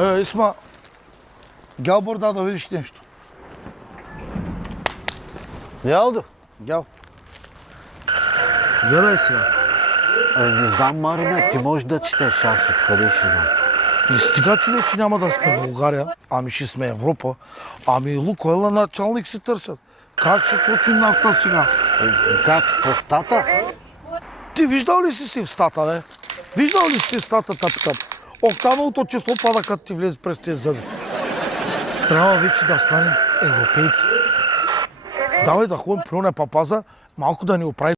Исма, гел да видиш нещо. Ялдо? Гел. Гледай сега. Не знам, Марине, ти можеш да четеш, аз откъде ще знам. Не стига ти ли, че няма да сме в България, ами ще сме Европа, ами Лукойла началник се търсят. Как ще точим нафта сега? Как? По стата? Ти виждал ли си в стата, не? Виждал ли си в стата тапкап? Октановото число пада, като ти влезе през тези зъби. Трябва вече да станем европейци. Давай да ходим при оня папаза, малко да ни оправи